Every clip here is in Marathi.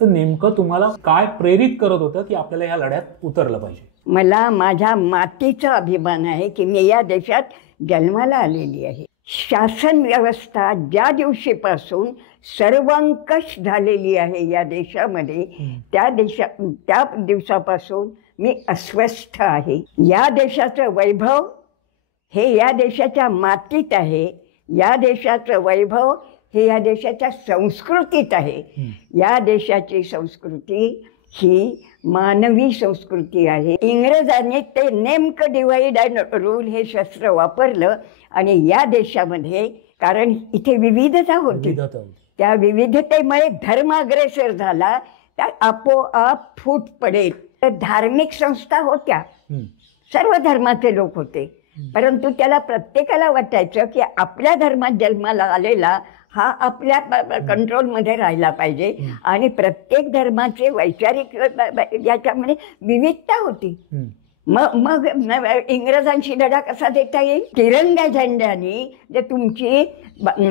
तर नेमकं तुम्हाला काय प्रेरित करत होतं की आपल्याला या लढ्यात उतरलं पाहिजे? मला माझ्या मातीचा अभिमान आहे की मी या देशात जन्माला आलेली आहे. शासन व्यवस्था ज्या दिवशीपासून सर्वंकष झालेली आहे या देशामध्ये, त्या दिवसापासून मी अस्वस्थ आहे. या देशाचं वैभव हे या देशाच्या मातीत आहे. या देशाचं वैभव हे या देशाच्या संस्कृतीत आहे. या देशाची संस्कृती ही मानवी संस्कृती आहे. इंग्रजांनी ते नेमकं डिवाइड अँड रूल हे शस्त्र वापरलं आणि या देशामध्ये, कारण इथे विविधता होती, त्या विविधतेमुळे धर्म अग्रेसर झाला, त्या आपोआप फूट पडेल. तर धार्मिक संस्था होत्या, सर्व धर्माचे लोक होते, परंतु त्याला प्रत्येकाला वाटायचं की आपल्या धर्मात जन्माला आलेला हा आपल्या कंट्रोलमध्ये राहिला पाहिजे आणि प्रत्येक धर्माचे वैचारिक याच्यामध्ये विविधता होती. मग इंग्रजांशी लढा कसा देता येईल? तिरंगा झेंड्याने जर तुमची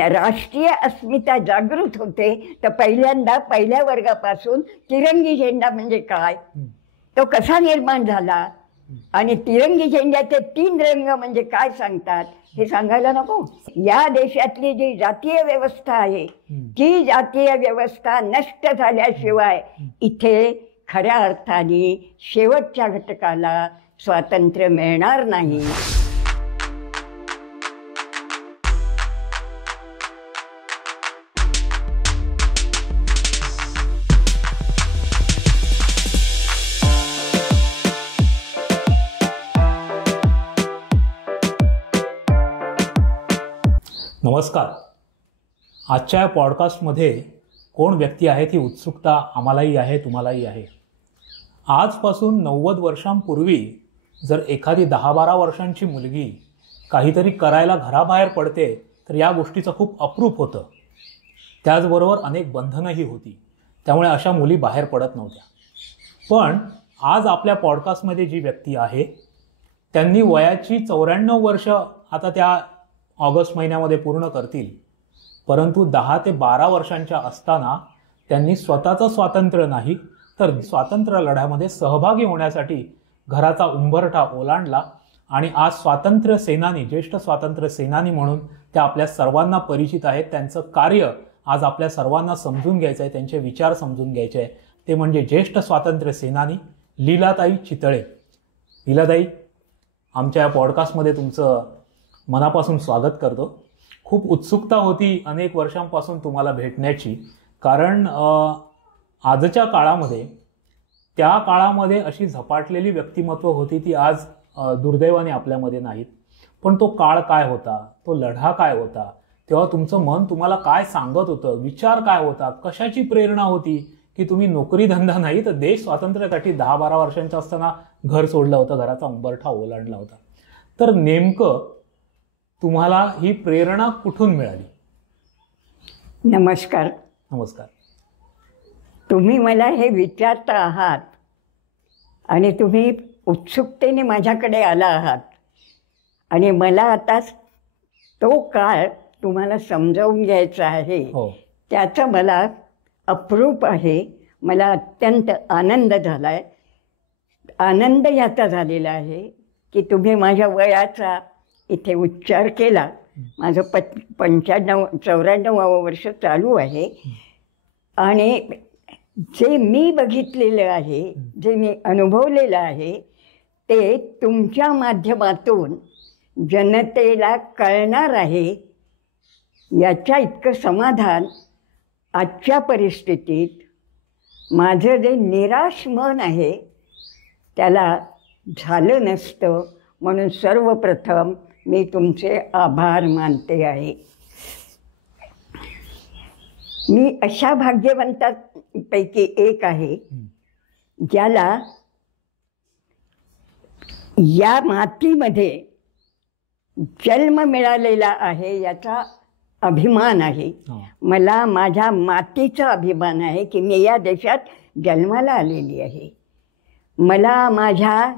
राष्ट्रीय अस्मिता जागृत होते तर पहिल्यांदा पहिल्या वर्गापासून तिरंगी झेंडा म्हणजे काय, तो कसा निर्माण झाला आणि तिरंगी झेंड्याचे 3 रंग म्हणजे काय सांगतात हे सांगायला नको. या देशातली जी जातीय व्यवस्था आहे ती जातीय व्यवस्था नष्ट झाल्याशिवाय इथे खऱ्या अर्थाने शेवटच्या घटकाला स्वातंत्र्य मिळणार नाही. नमस्कार. आजच्या पॉडकास्टमध्ये कोण व्यक्ती आहे ती उत्सुकता आम्हालाही आहे, तुम्हालाही आहे. आजपासून 90 वर्षांपूर्वी जर एखादी 10-12 वर्षांची मुलगी काहीतरी करायला घराबाहेर पडते तर या गोष्टीचं खूप अप्रूप होतं. त्याचबरोबर अनेक बंधनंही होती, त्यामुळे अशा मुली बाहेर पडत नव्हत्या. पण आज आपल्या पॉडकास्टमध्ये जी व्यक्ती आहे त्यांनी वयाची 94 वर्ष आता त्या ऑगस्ट महिन्यामध्ये पूर्ण करतील, परंतु 10 ते 12 वर्षांच्या असताना त्यांनी स्वतःचं स्वातंत्र्य नाही तर स्वातंत्र्य लढ्यामध्ये सहभागी होण्यासाठी घराचा उंबरठा ओलांडला आणि आज स्वातंत्र्य सेनानी, ज्येष्ठ स्वातंत्र्य सेनानी म्हणून त्या आपल्या सर्वांना परिचित आहेत. त्यांचं कार्य आज आपल्या सर्वांना समजून घ्यायचं आहे, त्यांचे विचार समजून घ्यायचे आहे. ते म्हणजे ज्येष्ठ स्वातंत्र्य सेनानी लीलाताई चितळे. लीलाताई, आमच्या या पॉडकास्टमध्ये तुमचं मनापासून स्वागत करतो. खूप उत्सुकता होती अनेक वर्षांपासून तुम्हाला भेटण्याची, कारण आजच्या काळामध्ये, त्या काळामध्ये अशी झपाटलेली व्यक्तिमत्व होती ती आज दुर्दैवाने आपल्यामध्ये नाहीत. पण तो काळ काय होता, तो लढा काय होता, तेव्हा तुमचं मन तुम्हाला काय सांगत होतं, विचार काय होता, कशाची प्रेरणा होती की तुम्ही नोकरी धंदा नाही तर देश स्वातंत्र्यासाठी 10-12 वर्षांच्या असताना घर सोडलं होतं, घराचा उंबरठा ओलांडला होता. तर नेमकं तुम्हाला ही प्रेरणा कुठून मिळाली? नमस्कार. नमस्कार. तुम्ही मला हे विचारता आहात आणि तुम्ही उत्सुकतेने माझ्याकडे आला आहात आणि मला आता तो काळ तुम्हाला समजावून घ्यायचा आहे. त्याचा मला अप्रूप आहे. मला अत्यंत आनंद झाला आहे. आनंद याचा झालेला आहे की तुम्ही माझ्या वयाचा इथे उच्चार केला. माझं 94 वर्ष चालू आहे आणि जे मी बघितलेलं आहे, जे मी अनुभवलेलं आहे ते तुमच्या माध्यमातून जनतेला कळणार आहे. याच्या इतकं समाधान आजच्या परिस्थितीत माझं जे निराश मन आहे त्याला झालं नसतं. म्हणून सर्वप्रथम मी तुमचे आभार मानते आहे. मी अशा भाग्यवंतांपैकी एक आहे ज्याला या मातीमध्ये जन्म मिळालेला आहे याचा अभिमान आहे. मला माझ्या मातीचा अभिमान आहे की मी या देशात जन्माला आलेली आहे. मला माझ्या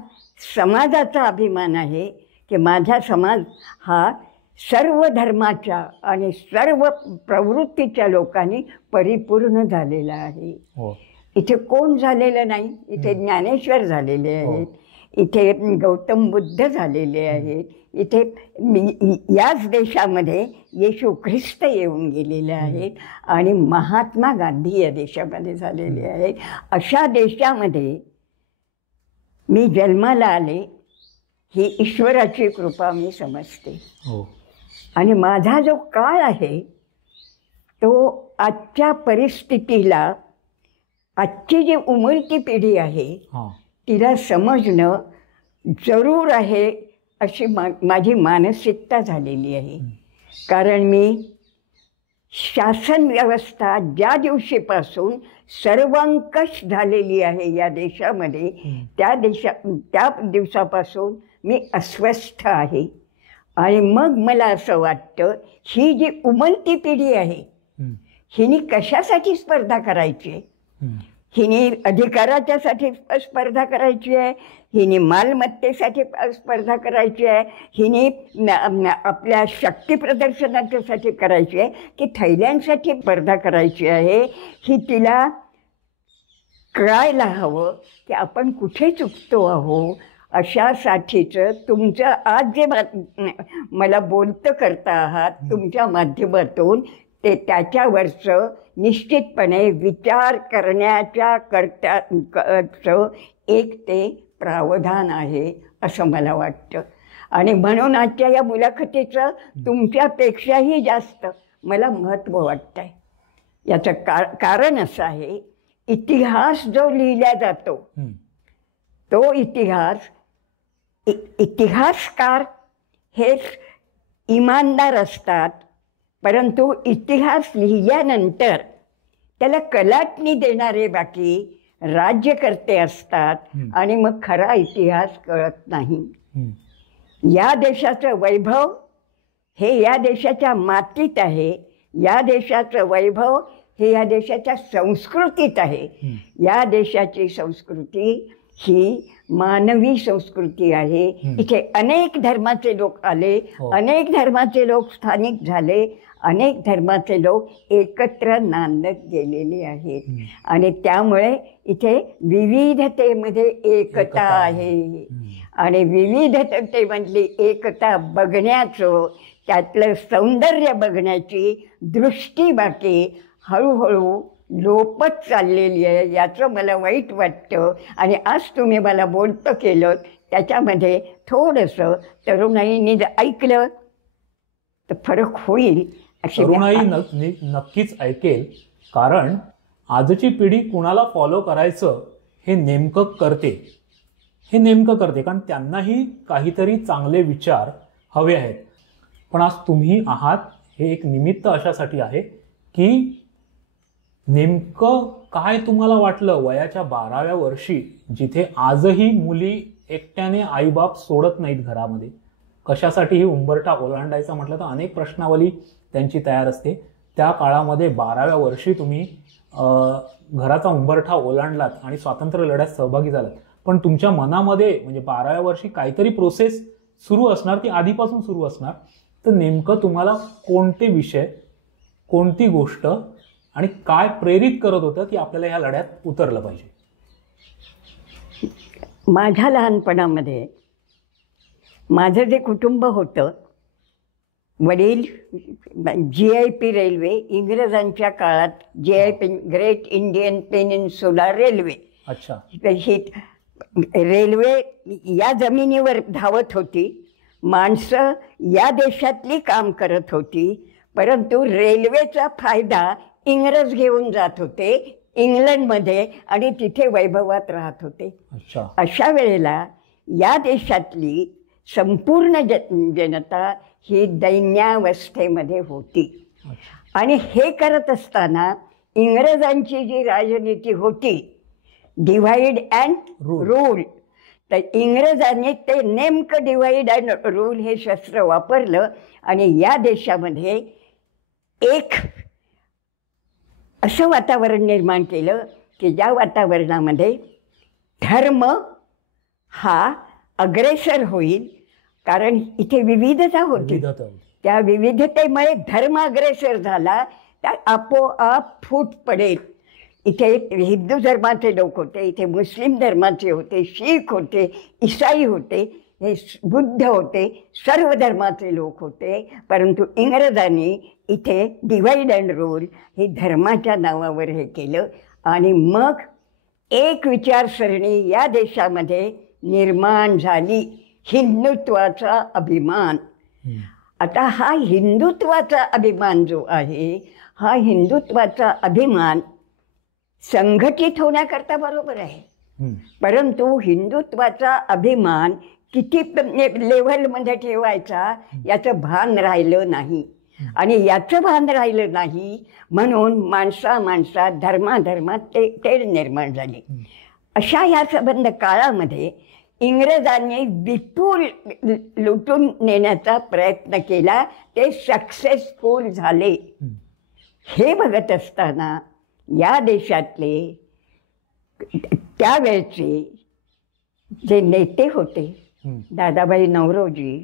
समाजाचा अभिमान आहे की माझा समाज हा सर्व धर्माच्या आणि सर्व प्रवृत्तीच्या लोकांनी परिपूर्ण झालेला आहे. इथे कोण झालेलं नाही. इथे ज्ञानेश्वर झालेले आहेत, इथे गौतम बुद्ध झालेले आहेत, इथे याच देशामध्ये येशू ख्रिस्त येऊन गेलेले आहेत आणि महात्मा गांधी या देशामध्ये झालेले आहेत. अशा देशामध्ये मी जन्माला आले ही ईश्वराची कृपा मी समजते. आणि माझा जो काळ आहे तो आजच्या परिस्थितीला, आजची जी उमलती पिढी आहे तिला समजणं जरूर आहे अशी माझी मानसिकता झालेली आहे. कारण मी शासन व्यवस्था ज्या दिवशीपासून सर्वंकष झालेली आहे या देशामध्ये, त्या दिवसापासून मी अस्वस्थ आहे. आणि मग मला असं वाटतं ही जी उमलती पिढी आहे हिने कशासाठी स्पर्धा करायची आहे? हिने अधिकाराच्यासाठी स्पर्धा करायची आहे, हिने मालमत्तेसाठी स्पर्धा करायची आहे, हिने आपल्या शक्ती प्रदर्शनाच्यासाठी करायची आहे की थैल्यांसाठी स्पर्धा करायची आहे? ही तिला कळायला हवं की आपण कुठे चुकतो आहो. अशासाठीचं तुमचं आज जे मला बोलतं करता आहात तुमच्या माध्यमातून ते त्याच्यावरचं निश्चितपणे विचार करण्याच्या करत्याचं एक ते प्रावधान आहे असं मला वाटतं. आणि म्हणून आजच्या या मुलाखतीचं तुमच्यापेक्षाही जास्त मला महत्त्व वाटतं आहे. याचं कारण असं आहे, इतिहास जो लिहिला जातो तो इतिहासकार हे इमानदार असतात, परंतु इतिहास लिहिल्यानंतर त्याला कलाटणी देणारे बाकी राज्यकर्ते असतात आणि मग खरा इतिहास कळत नाही. या देशाचं वैभव हे या देशाच्या मातीत आहे, या देशाचं वैभव हे या देशाच्या संस्कृतीत आहे. या देशाची संस्कृती ही मानवी संस्कृती आहे. इथे अनेक धर्माचे लोक आले, अनेक धर्माचे लोक स्थानिक झाले, अनेक धर्माचे लोक एकत्र नांदत गेलेले आहेत. आणि त्यामुळे इथे विविधतेमध्ये एकता आहे. आणि विविधतेमधली एकता बघण्याचं, त्यातलं सौंदर्य बघण्याची दृष्टी बाकी हळूहळू लोपत चाललेली आहे. याचं मला वाईट वाटतं. आणि आज तुम्ही मला बोलतं केलं त्याच्यामध्ये थोडंसं तरुणाईनी जर ऐकलं तर फरक होईल अशी तरुणाई नक्कीच ऐकेल. कारण आजची पिढी कुणाला फॉलो करायचं हे नेमकं करते. कारण त्यांनाही काहीतरी चांगले विचार हवे आहेत. पण आज तुम्ही आहात हे एक निमित्त अशासाठी आहे की नेमकं काय तुम्हाला वाटलं वयाच्या 12व्या वर्षी, जिथे आजही मुली एकट्याने आईबाप सोडत नाहीत घरामध्ये, कशासाठी ही उंबरठा ओलांडायचा म्हटलं तर अनेक प्रश्नावली त्यांची तयार असते. त्या काळामध्ये 12व्या वर्षी तुम्ही घराचा उंबरठा ओलांडलात आणि स्वातंत्र्य लढ्यात सहभागी झालात. पण तुमच्या मनामध्ये म्हणजे 12व्या वर्षी काहीतरी प्रोसेस सुरू असणार, ती आधीपासून सुरू असणार. तर नेमकं तुम्हाला कोणते विषय, कोणती गोष्ट आणि काय प्रेरित करत होतं की आपल्याला ह्या लढ्यात उतरलं पाहिजे? माझ्या लहानपणामध्ये माझं जे कुटुंब होतं, वडील GIP रेल्वे, इंग्रजांच्या काळात GIP great Indian peninsula railway, अच्छा, ही रेल्वे या जमिनीवर धावत होती. माणसं या देशातली काम करत होती, परंतु रेल्वेचा फायदा इंग्रज घेऊन जात होते इंग्लंडमध्ये आणि तिथे वैभवात राहत होते. अशा वेळेला या देशातली संपूर्ण जनता ही दैन्यावस्थेमध्ये होती. आणि हे करत असताना इंग्रजांची जी राजनीती होती, डिव्हाइड अँड रूल, तर इंग्रजांनी ते नेमकं डिव्हाइड अँड रूल हे शस्त्र वापरलं आणि या देशामध्ये एक असं वातावरण निर्माण केलं की ज्या वातावरणामध्ये धर्म हा अग्रेसर होईल. कारण इथे विविधता होती, त्या विविधतेमुळे धर्म अग्रेसर झाला तर आपोआप फूट पडेल. इथे हिंदू धर्माचे लोक होते, इथे मुस्लिम धर्माचे होते, शीख होते, ईसाई होते, हे बुद्ध होते, सर्व धर्माचे लोक होते. परंतु इंग्रजांनी इथे डिवाइड अँड रूल हे धर्माच्या नावावर हे केलं आणि मग एक विचारसरणी या देशामध्ये निर्माण झाली, हिंदुत्वाचा अभिमान. आता हा हिंदुत्वाचा अभिमान जो आहे, हा हिंदुत्वाचा अभिमान संघटित होण्याकरता बरोबर आहे, परंतु हिंदुत्वाचा अभिमान किती लेव्हलमध्ये ठेवायचा याचं भान राहिलं नाही. आणि याचं भान राहिलं नाही म्हणून माणसात धर्मात तेढ निर्माण झाली. अशा ह्या संबंध काळामध्ये इंग्रजांनी विपुल लुटून नेण्याचा प्रयत्न केला, ते सक्सेसफुल झाले. हे बघत असताना या देशातले त्यावेळचे जे नेते होते, दादाभाई नौरोजी,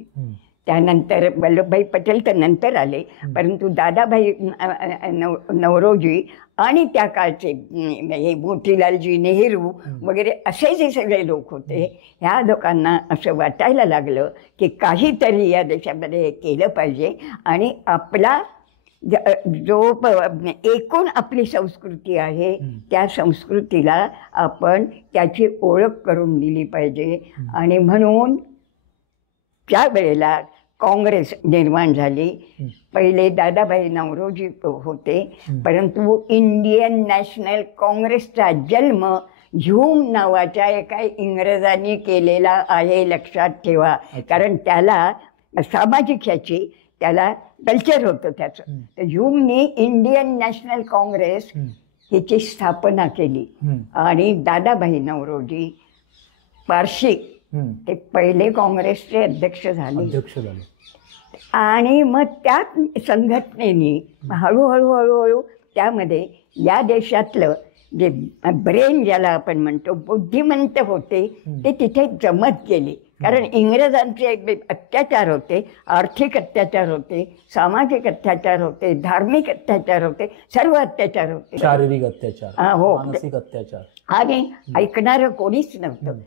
त्यानंतर वल्लभभाई पटेल तर नंतर आले, परंतु दादाभाई नौरोजी आणि त्या काळचे हे मोतीलालजी नेहरू वगैरे असे जे सगळे लोक होते, ह्या लोकांना असं वाटायला लागलं की काहीतरी या देशामध्ये हे केलं पाहिजे आणि आपला जो एकूण आपली संस्कृती आहे त्या संस्कृतीला आपण त्याची ओळख करून दिली पाहिजे. आणि म्हणून त्या वेळेला काँग्रेस निर्माण झाली. पहिले दादाभाई नौरोजी होते, परंतु इंडियन नॅशनल काँग्रेसचा जन्म झूम नावाच्या एका इंग्रजांनी केलेला आहे, लक्षात ठेवा. कारण त्याला सामाजिक ह्याची त्याला कल्चर होतं त्याचं. तर झूमनी इंडियन नॅशनल काँग्रेस हिची स्थापना केली आणि दादाभाई नौरोजी पारशी ते पहिले काँग्रेसचे अध्यक्ष झाले. आणि मग त्या संघटनेनी हळूहळू त्यामध्ये या देशातलं जे ब्रेन ज्याला आपण म्हणतो, बुद्धिमंत होते, ते तिथे जमत गेले. कारण इंग्रजांचे अत्याचार होते, आर्थिक अत्याचार होते, सामाजिक अत्याचार होते, धार्मिक अत्याचार होते, सर्व अत्याचार होते, शारीरिक अत्याचार, हो, मानसिक अत्याचार, आणि ऐकणारं कोणीच नव्हतं.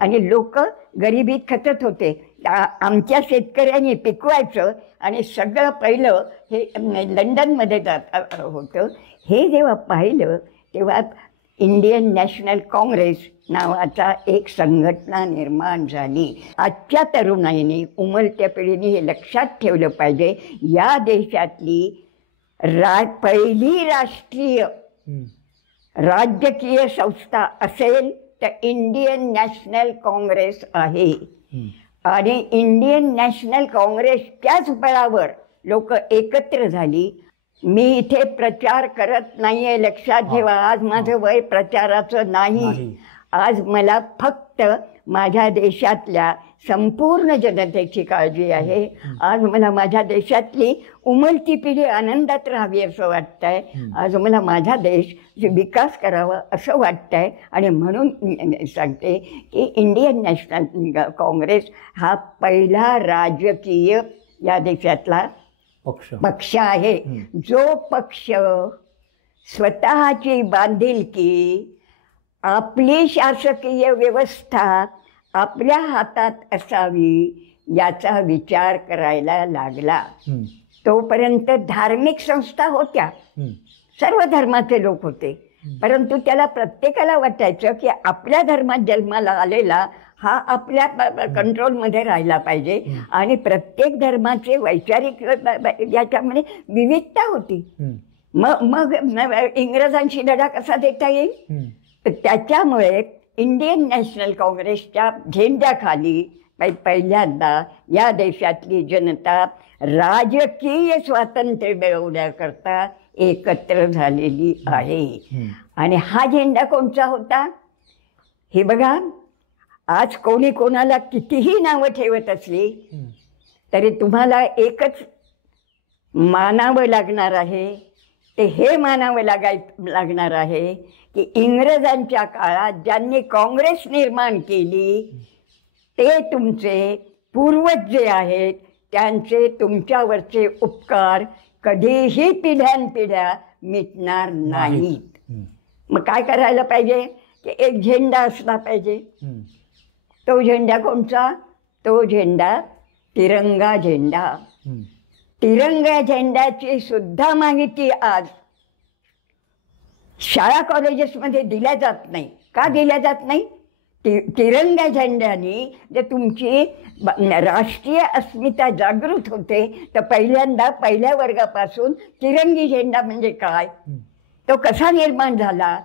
आणि लोक गरिबीत खचत होते. आमच्या शेतकऱ्यांनी पिकवायचं आणि सगळं पहिलं हे लंडनमध्ये जात होतं. हे जेव्हा पाहिलं तेव्हा इंडियन नॅशनल काँग्रेस नावाचा एक संघटना निर्माण झाली. आजच्या तरुणाईने, उमलत्या पिढीने हे लक्षात ठेवलं पाहिजे, या देशातली पहिली राष्ट्रीय राजकीय संस्था असेल तर इंडियन नॅशनल काँग्रेस आहे. आणि इंडियन नॅशनल काँग्रेसच्याच बळावर लोक एकत्र झाली. मी इथे प्रचार करत नाहीये, लक्षात ठेवा. आज माझं वय प्रचाराचं नाही. आज मला फक्त माझ्या देशातल्या संपूर्ण जनतेची काळजी आहे. आज मला माझ्या देशातली उमलती पिढी आनंदात राहावी असं वाटतंय. आज मला माझा देश विकास करावा असं वाटतंय. आणि म्हणून सांगते की इंडियन नॅशनल काँग्रेस हा पहिला राजकीय या देशातला पक्ष आहे, जो पक्ष स्वतःची बांधिलकी, आपली शासकीय व्यवस्था आपल्या हातात असावी याचा विचार करायला लागला. तोपर्यंत धार्मिक संस्था होत्या, सर्व धर्माचे लोक होते, परंतु त्याला प्रत्येकाला वाटायचं की आपल्या धर्मात जन्माला आलेला हा आपल्या कंट्रोलमध्ये राहिला पाहिजे. आणि प्रत्येक धर्माचे वैचारिक याच्यामध्ये विविधता होती. मग इंग्रजांशी लढा कसा देता येईल? तर त्याच्यामुळे इंडियन नॅशनल काँग्रेसच्या झेंड्याखाली पहिल्यांदा या देशातली जनता राजकीय स्वातंत्र्य मिळवण्याकरता एकत्र झालेली आहे. आणि हा झेंडा कोणता होता हे बघा. आज कोणी कोणाला कितीही नावं ठेवत असली तरी तुम्हाला एकच मानावं लागणार आहे. ते हे मानावं लागणार आहे की इंग्रजांच्या काळात ज्यांनी काँग्रेस निर्माण केली ते तुमचे पूर्वज जे आहेत त्यांचे तुमच्यावरचे उपकार कधीही पिढ्यानपिढ्या मिटणार नाहीत. मग काय करायला पाहिजे की एक झेंडा असला पाहिजे. तो झेंडा कोणचा? तो झेंडा तिरंगा झेंडा. तिरंगा झेंड्याची सुद्धा माहिती आज शाळा कॉलेजेसमध्ये दिल्या जात नाही. का दिल्या जात नाही? तिरंगा झेंड्याने जर तुमची राष्ट्रीय अस्मिता जागृत होते तर पहिल्यांदा पहिल्या वर्गापासून तिरंगी झेंडा म्हणजे काय, तो कसा निर्माण झाला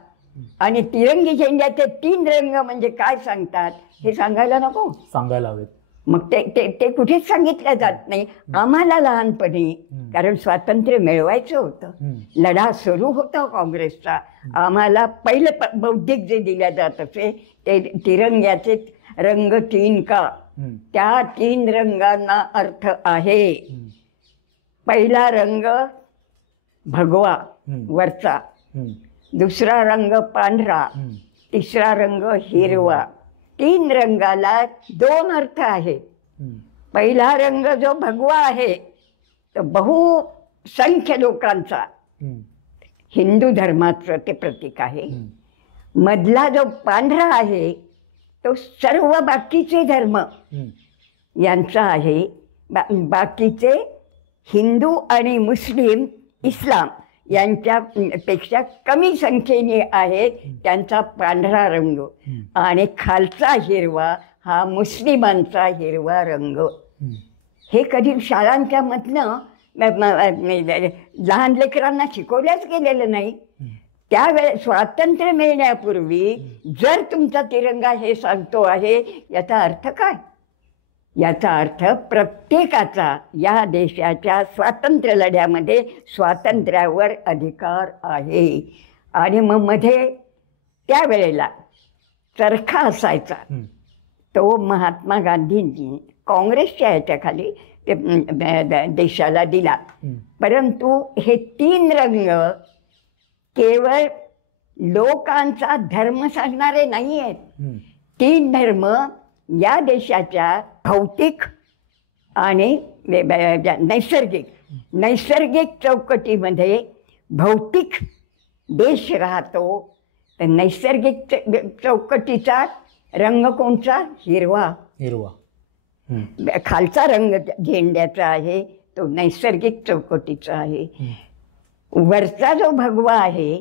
आणि तिरंगी झेंड्याचे 3 रंग म्हणजे काय सांगतात हे सांगायला नको? सांगायला हवेत. मग ते कुठेच सांगितलं जात नाही. आम्हाला लहानपणी, कारण स्वातंत्र्य मिळवायचं होतं, लढा सुरू होता काँग्रेसचा, आम्हाला पहिलं बौद्धिक जे दिल्या जात असे ते तिरंग्याचे रंग 3 का, त्या 3 रंगांना अर्थ आहे. पहिला रंग भगवा वरचा, दुसरा रंग पांढरा, तिसरा रंग हिरवा. 3 रंगाला 2 अर्थ आहेत. पहिला रंग जो भगवा आहे तो बहुसंख्य लोकांचा हिंदू धर्माचं ते प्रतीक आहे. मधला जो पांढरा आहे तो सर्व बाकीचे धर्म यांचा आहे. बाकीचे हिंदू आणि मुस्लिम, इस्लाम यांच्यापेक्षा कमी संख्येने आहेत त्यांचा पांढरा रंग. आणि खालचा हिरवा हा मुस्लिमांचा हिरवा रंग. हे कधी शाळांच्या मधनं लहान लेकरांना शिकवल्याच गेलेलं नाही. त्यावेळेस स्वातंत्र्य मिळण्यापूर्वी जर तुमचा तिरंगा हे सांगतो आहे, याचा अर्थ काय? याचा अर्थ प्रत्येकाचा या देशाच्या स्वातंत्र्य लढ्यामध्ये स्वातंत्र्यावर अधिकार आहे. आणि मग मध्ये त्यावेळेला चरखा असायचा, तो महात्मा गांधींनी काँग्रेसच्या ह्याच्याखाली देशाला दिला. परंतु हे 3 रंग केवळ लोकांचा धर्म सांगणारे नाही आहेत. 3 धर्म या देशाच्या भौतिक आणि नैसर्गिक चौकटीमध्ये भौतिक देश राहतो. तर नैसर्गिक चौकटीचा रंग कोणचा? हिरवा. हिरवा. खालचा रंग झेंड्याचा आहे तो नैसर्गिक चौकटीचा आहे. वरचा जो भगवा आहे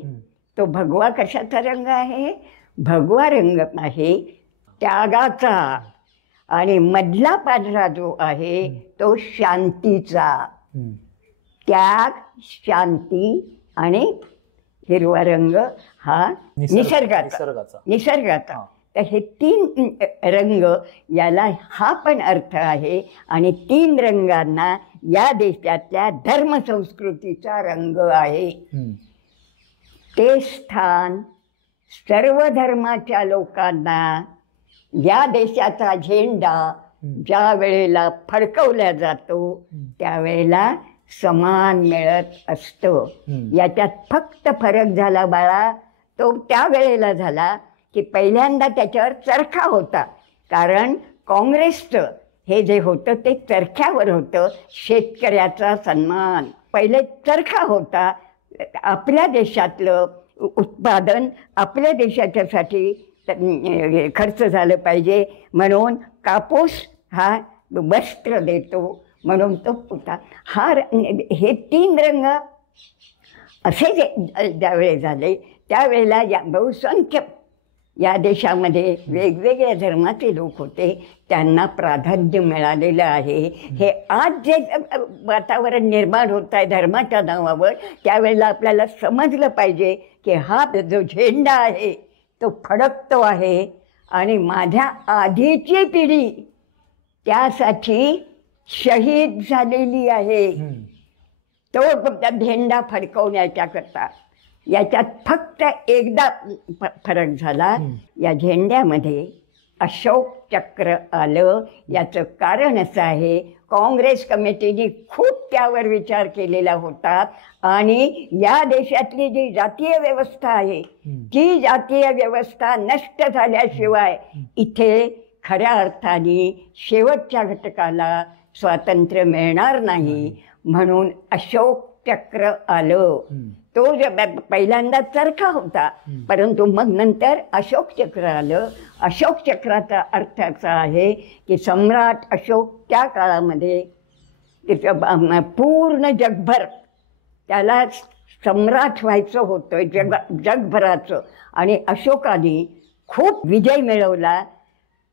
तो भगवा कशाचा रंग आहे? भगवा रंग आहे त्यागाचा. आणि मधला पांढरा जो आहे तो शांतीचा. त्याग, शांती आणि हिरवा रंग हा निसर्गाचा. तर हे 3 रंग याला हा पण अर्थ आहे. आणि 3 रंगांना या देशातल्या धर्मसंस्कृतीचा रंग आहे. ते स्थान सर्व धर्माच्या लोकांना या देशाचा झेंडा ज्या वेळेला फडकवला जातो त्यावेळेला समान मिळत असतं. याच्यात फक्त फरक झाला बाळा, तो त्यावेळेला झाला की पहिल्यांदा त्याच्यावर चरखा होता. कारण काँग्रेसचं हे जे होतं ते चरख्यावर होतं. शेतकऱ्याचा सन्मान पहिले चरखा होता. आपल्या देशातलं उत्पादन आपल्या देशाच्यासाठी खर्च झालं पाहिजे म्हणून कापूस हा वस्त्र देतो म्हणून तो होता. हे 3 रंग असे ज्यावेळेस झाले त्यावेळेला या बहुसंख्य या देशामध्ये वेगवेगळ्या धर्माचे लोक होते, त्यांना प्राधान्य मिळालेलं आहे. हे आज जे वातावरण निर्माण होत आहे धर्माच्या नावावर, त्यावेळेला आपल्याला समजलं पाहिजे की हा जो झेंडा आहे तो फडकतो आहे आणि माझ्या आधीची पिढी त्यासाठी शहीद झालेली आहे. तो झेंडा फडकवण्याच्या करता याच्यात फक्त एकदा फरक झाला. या झेंड्यामध्ये अशोक चक्र आलं. याचं कारण असं आहे काँग्रेस कमिटीने खूप त्यावर विचार केलेला होता आणि या देशातली जी जातीय व्यवस्था आहे ती जातीय व्यवस्था नष्ट झाल्याशिवाय इथे खऱ्या अर्थाने शेवटच्या घटकाला स्वातंत्र्य मिळणार नाही. म्हणून अशोक चक्र आलं. तो पहिल्यांदा चरखा होता, परंतु मग नंतर अशोक चक्र आलं. अशोक चक्राचा अर्थ असा आहे की सम्राट अशोक त्या काळामध्ये पूर्ण जगभर त्याला सम्राट व्हायचं होतं, जगभराचं. आणि अशोकाने खूप विजय मिळवला,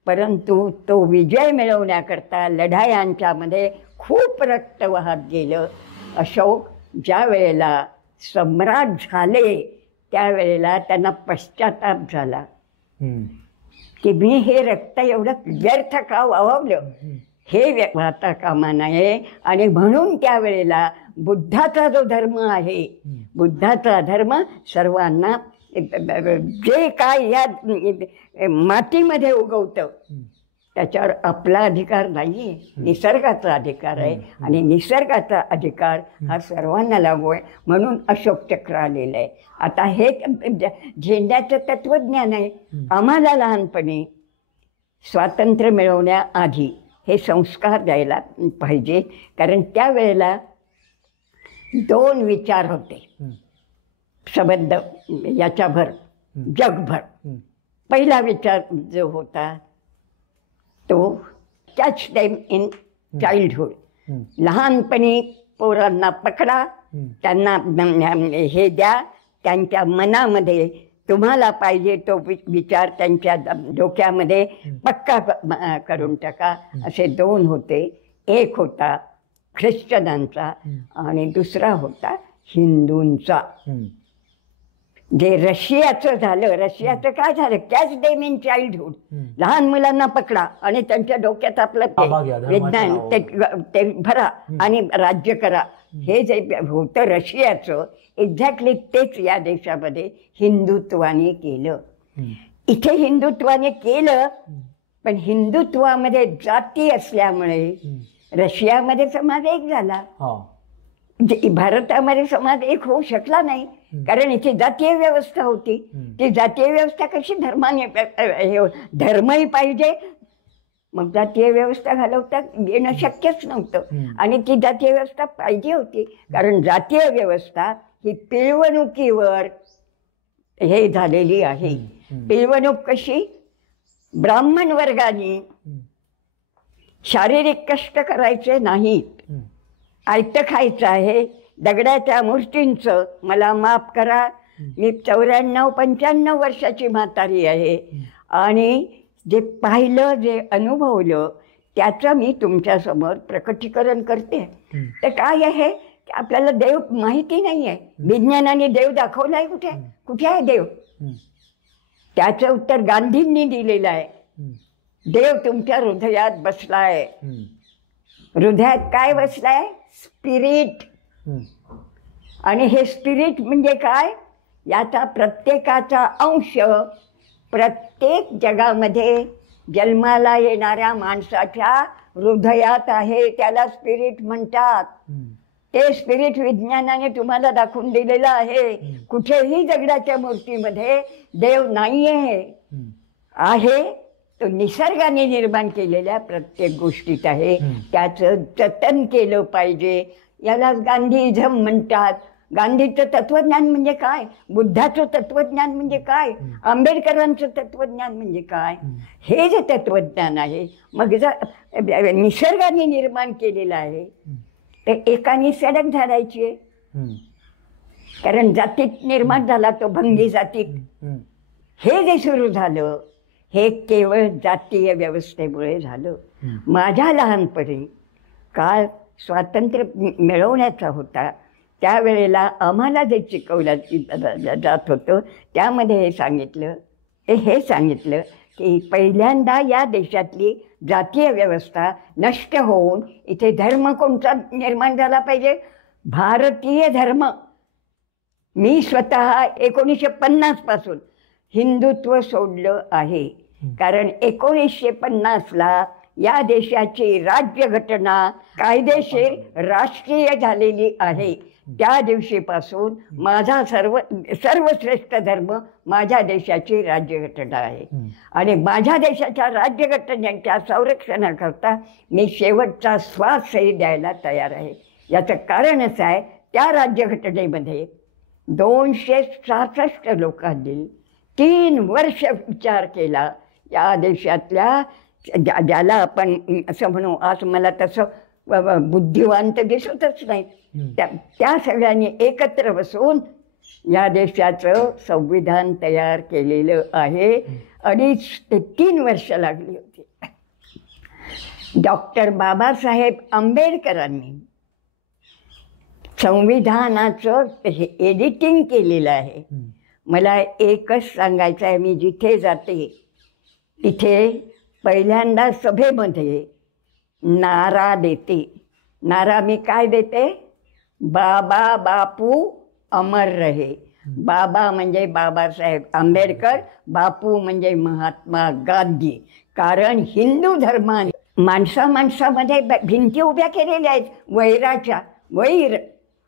परंतु तो विजय मिळवण्याकरता लढायांच्यामध्ये खूप रक्त वाहत गेलं. अशोक ज्या वेळेला सम्राट झाले त्यावेळेला त्यांना पश्चाताप झाला की मी हे रक्त एवढं व्यर्थ का वाहवलं, हे वाहता कामा नये. आणि म्हणून त्यावेळेला बुद्धाचा जो धर्म आहे, बुद्धाचा धर्म सर्वांना जे काय या मातीमध्ये उगवतं त्याच्यावर आपला अधिकार नाही आहे, निसर्गाचा अधिकार आहे. आणि निसर्गाचा अधिकार हा सर्वांना लागू आहे, म्हणून अशोक चक्र आलेलं आहे. आता हे झेंड्याचं तत्त्वज्ञान आहे. आम्हाला लहानपणी स्वातंत्र्य मिळवण्याआधी हे संस्कार द्यायला पाहिजे, कारण त्यावेळेला 2 विचार होते सबंध याच्याभर जगभर. पहिला विचार जो होता तो कॅच देम इन चाइल्डहुड, लहानपणी पोरांना पकडा, त्यांना हे द्या, त्यांच्या मनामध्ये तुम्हाला पाहिजे तो विचार त्यांच्या डोक्यामध्ये पक्का करून टाका. असे 2 होते. एक होता ख्रिश्चनांचा आणि दुसरा होता हिंदूंचा. जे रशियाचं झालं, रशियाचं काय झालं, कॅच देम इन चाइल्डहुड, लहान मुलांना पकडा आणि त्यांच्या डोक्यात आपलं विज्ञान ते भरा आणि राज्य करा. हे जे होतं रशियाचं, एक्झॅक्टली तेच या देशामध्ये हिंदुत्वाने केलं. इथे हिंदुत्वाने केलं, पण हिंदुत्वामध्ये जाती असल्यामुळे रशियामध्ये समाज एक झाला, भारतामध्ये समाज एक होऊ शकला नाही, कारण इथे जातीय व्यवस्था होती. ती जातीय व्यवस्था कशी धर्माने, धर्मही पाहिजे, मग जातीय व्यवस्था घालवता येणं शक्यच नव्हतं. आणि ती जातीय व्यवस्था पाहिजे होती, कारण जातीय व्यवस्था ही पिळवणुकीवर हे झालेली आहे. पिळवणूक कशी, ब्राह्मण वर्गाने शारीरिक कष्ट करायचे नाहीत, आयतं खायचं आहे, दगडाच्या मूर्तींचं मला माफ करा, मी 94-95 वर्षाची म्हातारी आहे आणि जे पाहिलं, जे अनुभवलं त्याचं मी तुमच्यासमोर प्रकटीकरण करते. तर काय आहे की आपल्याला देव माहिती नाही आहे. विज्ञानाने देव दाखवलाय कुठे, कुठे आहे देव? त्याचं उत्तर गांधींनी दिलेलं आहे. देव तुमच्या हृदयात बसलाय. हृदयात काय बसलाय? स्पिरिट. आणि हे स्पिरिट म्हणजे काय? याचा प्रत्येकाचा अंश प्रत्येक जगामध्ये जन्माला येणाऱ्या माणसाच्या हृदयात आहे. त्याला स्पिरिट म्हणतात. ते स्पिरिट विज्ञानाने तुम्हाला दाखवून दिलेलं आहे. कुठेही दगडाच्या मूर्तीमध्ये देव नाहीये, आहे तो निसर्गाने निर्माण केलेल्या प्रत्येक गोष्टीत आहे. त्याचं जतन केलं पाहिजे. याला गांधीइझम म्हणतात. गांधीचं तत्वज्ञान म्हणजे काय? बुद्धाचं तत्वज्ञान म्हणजे काय? आंबेडकरांचं तत्वज्ञान म्हणजे काय? हे जे तत्वज्ञान आहे, मग जर निसर्गाने निर्माण केलेलं आहे तर एकाने सडक झाडायची आहे, कारण जातीत निर्माण झाला तो भंगी जातीत. हे जे सुरू झालं हे केवळ जातीय व्यवस्थेमुळे झालं. माझ्या लहानपणी काळ स्वातंत्र्य मिळवण्याचा होता, त्यावेळेला आम्हाला जे शिकवलं जात होतं त्यामध्ये हे सांगितलं की पहिल्यांदा या देशातली जातीय व्यवस्था नष्ट होऊन इथे धर्म कोणता निर्माण झाला पाहिजे? भारतीय धर्म. मी स्वतः 1950 पासून हिंदुत्व सोडलं आहे, कारण 1950ला या देशाची राज्यघटना कायदेशीर राष्ट्रीय झालेली आहे. त्या दिवशीपासून माझा सर्वश्रेष्ठ धर्म माझ्या देशाची राज्यघटना आहे. आणि माझ्या देशाच्या राज्यघटनेच्या संरक्षणाकरता मी शेवटचा श्वासही द्यायला तयार आहे. याचं कारण असं आहे, त्या राज्यघटनेमध्ये 266 लोकांनी 3 वर्ष विचार केला या देशातल्या, ज्याला आपण असं म्हणू, आज मला तसं बुद्धिवान तर दिसतच नाही, त्या सगळ्यांनी एकत्र बसून या देशाचं संविधान तयार केलेलं आहे. 2.5 ते 3 वर्ष लागली होती. डॉक्टर बाबासाहेब आंबेडकरांनी संविधानाचं हे एडिटिंग केलेलं आहे. मला एकच सांगायचं आहे, मी जिथे जाते तिथे पहिल्यांदा सभेमध्ये नारा देते. नारा मी काय देते? बाबा बापू अमर रहे. बाबा म्हणजे बाबासाहेब आंबेडकर, बापू म्हणजे महात्मा गांधी. कारण हिंदू धर्माने माणसामध्ये भिंती उभ्या केलेल्या आहेत वैराच्या. वैर,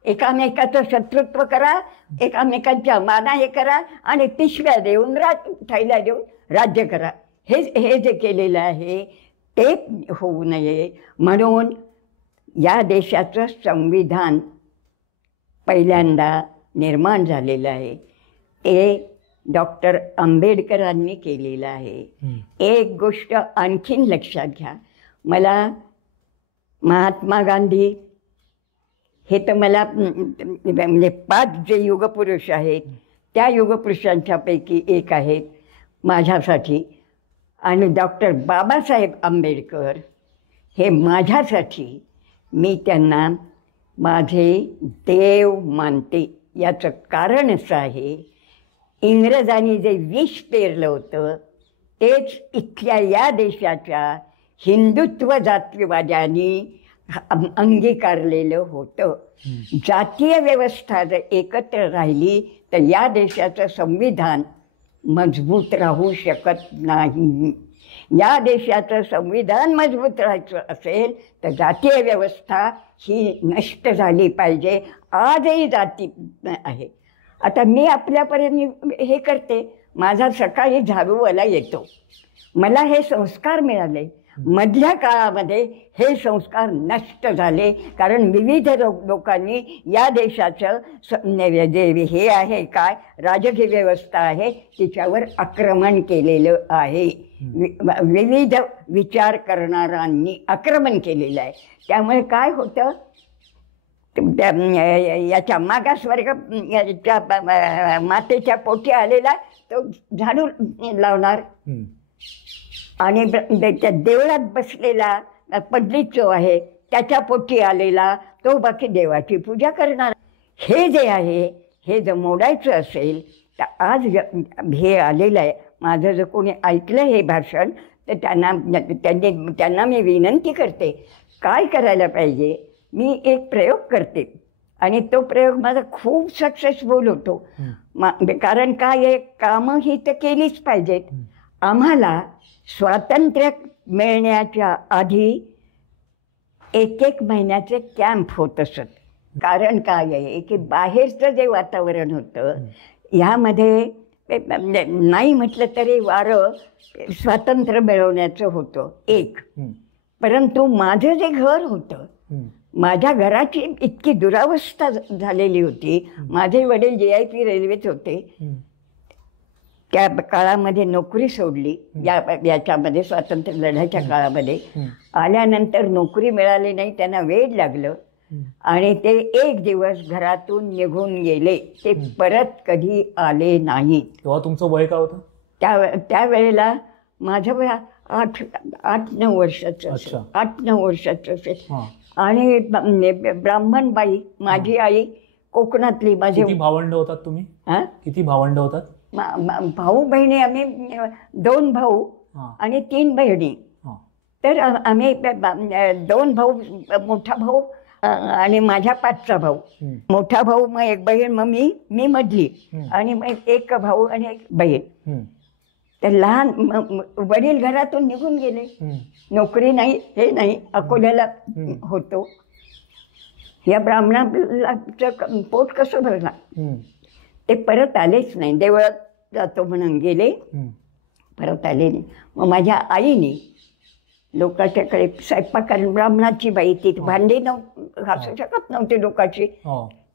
एकामेकाचं शत्रुत्व करा, एकामेकांच्या माना हे करा आणि पिशव्या देऊन थैल्या देऊन राज्य करा. हे जे केलेलं आहे ते होऊ नये म्हणून या देशाचं संविधान पहिल्यांदा निर्माण झालेलं आहे. ते डॉक्टर आंबेडकरांनी केलेलं आहे. एक गोष्ट आणखीन लक्षात घ्या, मला महात्मा गांधी हे तर मला म्हणजे 5 जे युगपुरुष आहेत त्या युगपुरुषांच्यापैकी एक आहेत माझ्यासाठी. आणि डॉक्टर बाबासाहेब आंबेडकर हे माझ्यासाठी, मी त्यांना माझे देव मानते. याचं कारण असं आहे, इंग्रजांनी जे विष पेरलं होतं तेच इथल्या या देशाच्या हिंदुत्व जातीवाद्यांनी अंगीकारलेलं होतं. जातीय व्यवस्था जर एकत्र राहिली तर या देशाचं संविधान मजबूत राहू शकत नाही. या देशाचं संविधान मजबूत राहायचं असेल तर जातीय व्यवस्था ही नष्ट झाली पाहिजे. आजही जाती आहे. आता मी आपल्यापर्यंत हे करते, माझा सकाळी झाडूवाला येतो, मला हे संस्कार मिळाले. मधल्या काळामध्ये हे संस्कार नष्ट झाले कारण विविध लोकांनी या देशाचं जे हे आहे काय राजकीय व्यवस्था आहे तिच्यावर आक्रमण केलेलं आहे. विविध विचार करणाऱ्यांनी आक्रमण केलेलं आहे. त्यामुळे काय होतं, याच्या मागासवर्ग मातेच्या पोटी आलेला तो झाडू लावणार आणि त्या देवळात बसलेला पंडित जो आहे त्याच्या पोटी आलेला तो बाकी देवाची पूजा करणार. हे जे आहे हे जर मोडायचं असेल तर आज हे आलेलं आहे. माझं जर कोणी ऐकलं हे भाषण तर त्यांना मी विनंती करते, काय करायला पाहिजे. मी एक प्रयोग करते आणि तो प्रयोग माझा खूप सक्सेसफुल होतो. कारण काय आहे, कामं ही तर केलीच पाहिजेत. आम्हाला स्वातंत्र्य मिळण्याच्या आधी 1 महिन्याचे कॅम्प होत असत. कारण काय आहे की बाहेरचं जे वातावरण होतं ह्यामध्ये नाही म्हटलं तरी वारं स्वातंत्र्य मिळवण्याचं होतं एक. परंतु माझं जे घर होतं, माझ्या घराची इतकी दुरावस्था झालेली होती. माझे वडील JIP रेल्वेत होते. त्या काळामध्ये नोकरी सोडली, याच्यामध्ये स्वातंत्र्य लढ्याच्या काळामध्ये आल्यानंतर नोकरी मिळाली नाही, त्यांना वेड लागलं आणि ते एक दिवस घरातून निघून गेले. ते परत कधी आले नाहीत. तेव्हा तुमचं वय काय होतं? त्यावेळेला माझं वय 8-9 वर्षाचं असेल. 8-9 वर्षाचं असेल. आणि ब्राह्मण बाई, माझी आई कोकणातली. माझे भावंड होतात तुम्ही? किती भावंड होतात? भाऊ बहिणी आम्ही 2 भाऊ आणि 3 बहिणी. तर आम्ही 2 भाऊ, मोठा भाऊ आणि माझ्या 5चा भाऊ. मोठा भाऊ, मग 1 बहीण, मग मी मधली आणि मग 1 भाऊ आणि 1 बहीण. तर लहान वडील घरातून निघून गेले, नोकरी नाही, हे नाही, अकोल्याला होतो. या ब्राह्मणाचं पोट कसं भरणार? ते परत आलेच नाही. देवळात जातो म्हणून गेले, परत आले नाही. मग माझ्या आईने लोकांच्याकडे स्वयंपाक, कारण ब्राह्मणाची बाई ती भांडी घासू शकत नव्हती लोकांची,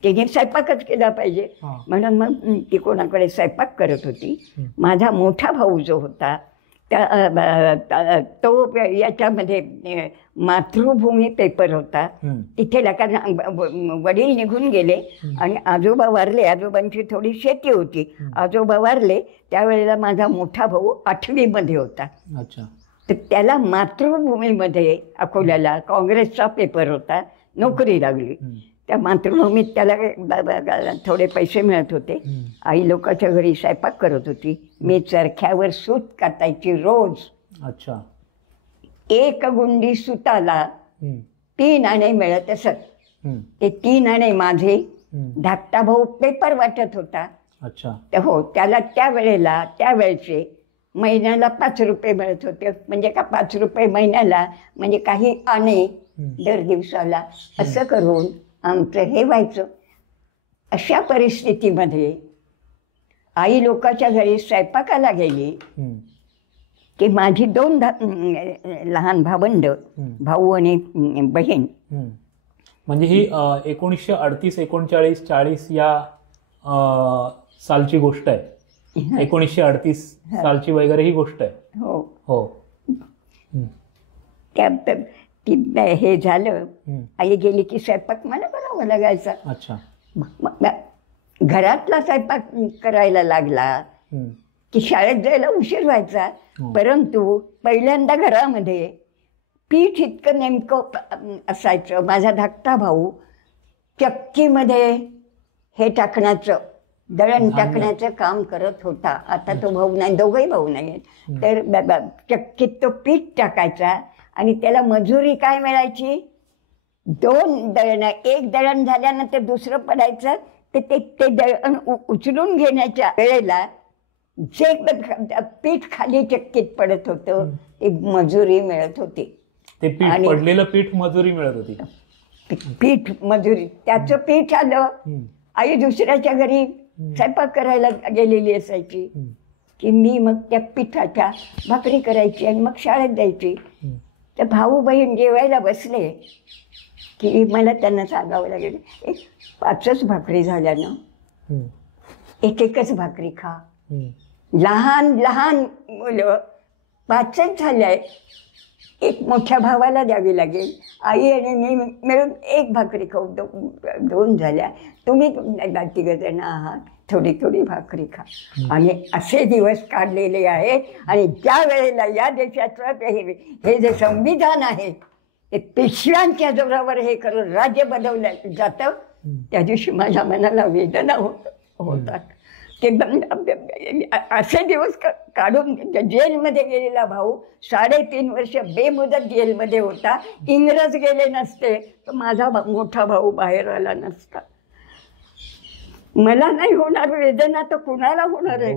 तिने स्वयंपाकच केला पाहिजे. हा. म्हणून मग ती कोणाकडे स्वयंपाक करत होती. माझा मोठा भाऊ जो होता तो याच्यामध्ये मातृभूमी पेपर होता. तिथे वडील निघून गेले आणि आजोबा वारले. आजोबांची थोडी शेती होती. आजोबा वारले त्यावेळेला माझा मोठा भाऊ 8वीमध्ये होता. अच्छा. तर त्याला मातृभूमीमध्ये अकोल्याला काँग्रेसचा पेपर होता, नोकरी लागली. त्या मातृभूमीत त्याला थोडे पैसे मिळत होते. आई लोकांच्या घरी स्वयंपाक करत होती. मी चरख्यावर सूत कातायची रोज. अच्छा. 1 गुंडी सुताला 3 आणे मिळत असत. ते 3 आणे माझे. धाकटा भाऊ पेपर वाटत होता. अच्छा. हो, त्याला त्यावेळेचे महिन्याला 5 रुपये मिळत होते. म्हणजे का 5 रुपये महिन्याला म्हणजे काही आणे दर दिवसाला. असं करून आमचं हे व्हायचं. अशा परिस्थितीमध्ये आई लोकांच्या घरी स्वयंपाकाला गेली की माझी 2 लहान भावंड, भाऊ आणि बहीण. म्हणजे ही 1938, 39, 40 या सालची गोष्ट आहे. 1938 सालची वगैरे ही गोष्ट आहे. हो हो. हे झालं. आई गेली की स्वयंपाक मला करावा लागायचा. अच्छा. घरातला स्वयंपाक करायला लागला की शाळेत जायला उशीर व्हायचा. परंतु पहिल्यांदा घरामध्ये पीठ इतकं नेमकं असायचं. माझा धाकटा भाऊ चक्कीमध्ये हे टाकण्याचं, दळण टाकण्याचं काम करत होता. आता तो भाऊ नाही, दोघंही भाऊ नाही. तर चक्कीत तो पीठ टाकायचा आणि त्याला मजुरी काय मिळायची? 2 दळणं. 1 दळण झाल्यानंतर दुसरं पडायचं. तर ते दळण उचलून घेण्याच्या वेळेला जे पीठ खाली चक्कीत पडत होतं ते मजुरी मिळत होती. ते पीठ पडलेलं पीठ मजुरी मिळत होती. पीठ मजुरी. त्याचं पीठ आलं. आई दुसऱ्याच्या घरी स्वयंपाक करायला गेलेली असायची की मी मग त्या पिठाच्या भाकरी करायची आणि मग शाळेत जायची. तर भाऊ बहीण जेवायला बसले की मला त्यांना सांगावं लागेल, 5च भाकरी झाल्या ना, 1-1च भाकरी खा. लहान लहान मुलं 5च झाल्या, 1 मोठ्या भावाला द्यावी लागेल. आई आणि मी मिळून 1 भाकरी खाऊ. 2 झाल्या. तुम्ही 3 जण आहात, थोडी थोडी भाकरी खा. आणि असे दिवस काढलेले आहेत. आणि ज्या वेळेला या देशाचं हे जे संविधान आहे ते पेशव्यांच्या जोरावर हे करून राज्य बनवलं जातं, त्या दिवशी माझ्या मनाला वेदना होतात. ते असे दिवस काढून जेलमध्ये गेलेला भाऊ 3.5 वर्ष बेमुदत जेलमध्ये होता. इंग्रज गेले नसते तर माझा मोठा भाऊ बाहेर आला नसता. मला नाही होणार वेदना तर कुणाला होणार आहे?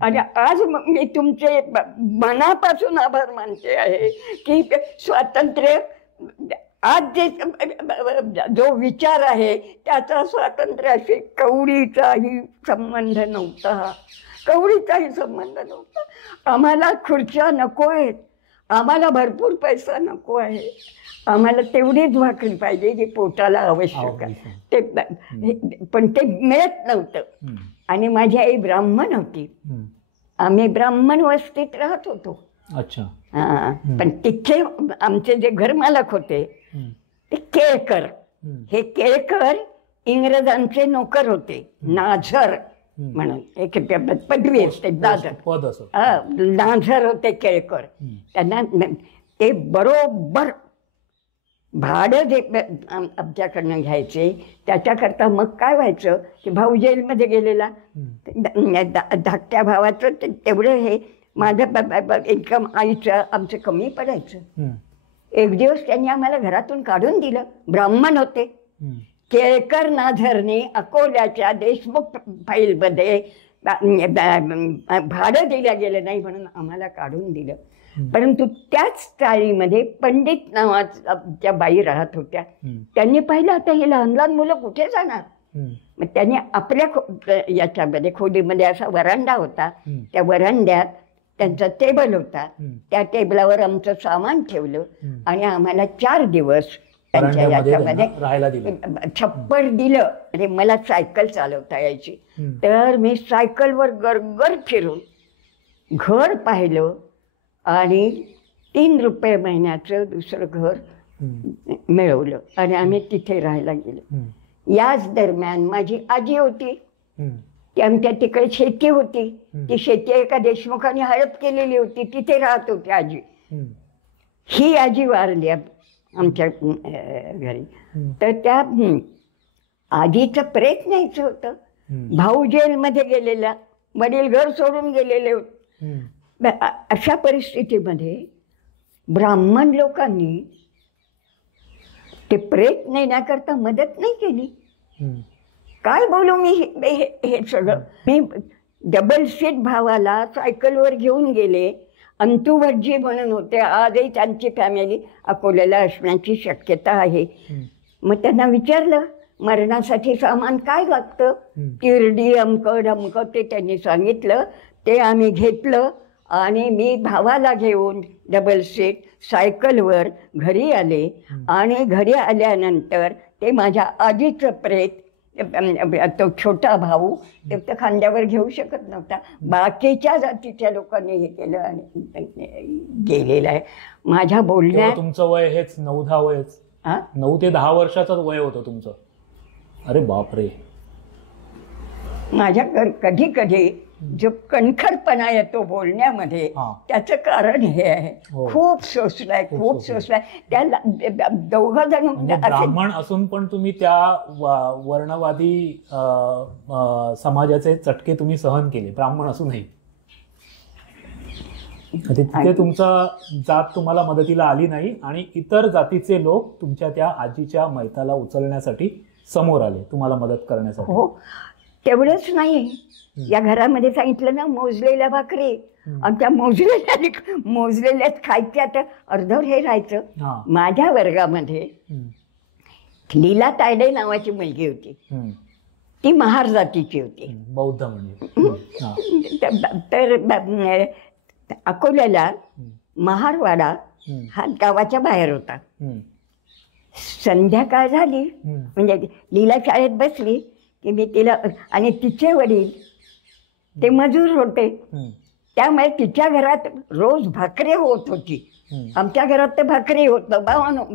आणि आज मी तुमचे मनापासून आभार मानते आहे की स्वातंत्र्य आज जे जो विचार आहे त्याचा स्वातंत्र्याशी कवडीचाही संबंध नव्हता. कवडीचाही संबंध नव्हता. आम्हाला खुर्च्या नको आहेत, आम्हाला भरपूर पैसा नको आहे, आम्हाला तेवढीच भाकरी पाहिजे जी पोटाला आवश्यक आहे. ते पण ते मिळत नव्हतं. आणि माझी आई ब्राह्मण होती. आम्ही ब्राह्मण वस्तीत राहत होतो. अच्छा. पण तिथे आमचे जे घरमालक होते ते केळकर. हे केळकर इंग्रजांचे नोकर होते. नाझर म्हणून एक पदवी असते, नाझर होते केळकर. त्यांना ते बरोबर भाडं जे आमच्याकडनं घ्यायचे. त्याच्याकरता मग काय व्हायचं की भाऊ जेलमध्ये गेलेला, धाकट्या भावाचं तेवढं हे माझं इन्कम आईचं आमचं कमी पडायचं. एक दिवस त्यांनी आम्हाला घरातून काढून दिलं. ब्राह्मण होते. केळकर नाझरने अकोल्याच्या देशमुख फाईलमध्ये भाडं दिलं गेलं नाही म्हणून आम्हाला काढून दिलं. परंतु त्याच चाळीमध्ये पंडित नावाच्या बाई राहत होत्या. त्यांनी पाहिलं आता हे लहान लहान मुलं कुठे जाणार. मग त्यांनी आपल्या याच्यामध्ये खोलीमध्ये असा वरांडा होता. त्या वरांड्यात त्यांचा टेबल होता. त्या टेबलावर आमचं सामान ठेवलं आणि आम्हाला 4 दिवस त्यांच्या वरांड्यामध्ये याच्यामध्ये त्यांना राहायला दिलं. छप्पर दिलं आणि मला सायकल चालवता यायची. तर मी सायकलवर गरगर फिरून घर पाहिलं आणि 3 रुपये महिन्याचं दुसरं घर मिळवलं आणि आम्ही तिथे राहायला गेलो. याच दरम्यान माझी आजी होती, ती आमच्या तिकडे शेती होती. ती शेती एका देशमुखाने हडप केलेली होती, तिथे राहत होती आजी. ही आजी वारली आमच्या घरी. तर त्या आजीचं प्रेत न्यायचं होतं. भाऊ जेलमध्ये गेलेला, वडील घर सोडून गेलेले होते. अशा परिस्थितीमध्ये ब्राह्मण लोकांनी ते प्रेत नेण्याकरता मदत नाही केली. काय बोलू मी हे सगळं. मी डबल सीट भावाला सायकलवर घेऊन गेले. अंतू भटजी म्हणून होते, आजही त्यांची फॅमिली अकोल्याला असण्याची शक्यता आहे. मग त्यांना विचारलं मरणासाठी सामान काय लागतं, तिरडी अमकं ढमकं ते त्यांनी सांगितलं. ते आम्ही घेतलं आणि मी भावाला घेऊन डबल सीट सायकलवर घरी आले. आणि घरी आल्यानंतर ते माझ्या आजीचं प्रेत, तो छोटा भाऊ तर खांद्यावर घेऊ शकत नव्हता. बाकीच्या जातीच्या लोकांनी हे केलं आणि गेलेलं आहे. माझ्या बोलण्यात तुमचं वय हेच 9-10 वयच, 9 ते 10 वर्षाचंच वय होतं तुमचं. अरे बापरे. माझ्या कधी कधी जो कणखरपणा येतो बोलण्यामध्ये, त्याचं कारण हे आहे. खूप सोसलाय, खूप सोसलाय. त्याला 2 जण ब्राह्मण असून पण तुम्ही त्या वर्णवादी समाजाचे चटके तुम्ही सहन केले, ब्राह्मण असूनही. तिथे तुमचा जात तुम्हाला मदतीला आली नाही आणि इतर जातीचे लोक तुमच्या त्या आजीच्या मैताला उचलण्यासाठी समोर आले तुम्हाला मदत करण्यासाठी. हो, तेवढंच नाही. या घरामध्ये सांगितलं ना मोजलेल्या भाकरी, आमच्या मोजलेल्याच खायच्या. तर अर्धवर हे राहायचं. माझ्या वर्गामध्ये लीला तायडे नावाची मुलगी होती. ती महार जातीची होती, बौद्ध म्हणजे. तर अकोल्याला महारवाडा हा गावाच्या बाहेर होता. संध्याकाळ झाली म्हणजे लीला शाळेत बसली की मी तिला, आणि तिचे वडील ते मजूर होते, त्यामुळे तिच्या घरात रोज भाकरी होत होती. आमच्या घरात तर भाकरी होतं,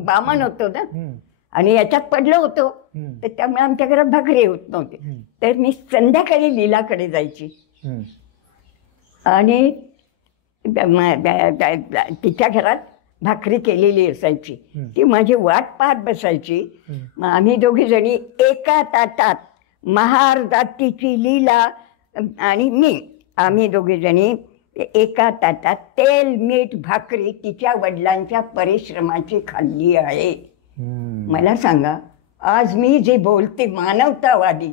बामण होतं ना, आणि याच्यात पडलं होतं, तर त्यामुळे आमच्या घरात भाकरी होत नव्हती. तर मी संध्याकाळी लीलाकडे जायची आणि तिच्या घरात भाकरी केलेली असायची. ती माझी वाट पाहत बसायची. मग आम्ही दोघी जणी एका ताटात, महार जातीची लीला आणि मी, आम्ही दोघी जणी एका ताटात तेल मीठ भाकरी तिच्या वडिलांच्या परिश्रमाची खाल्ली आहे. मला सांगा, आज मी जे बोलते मानवतावादी,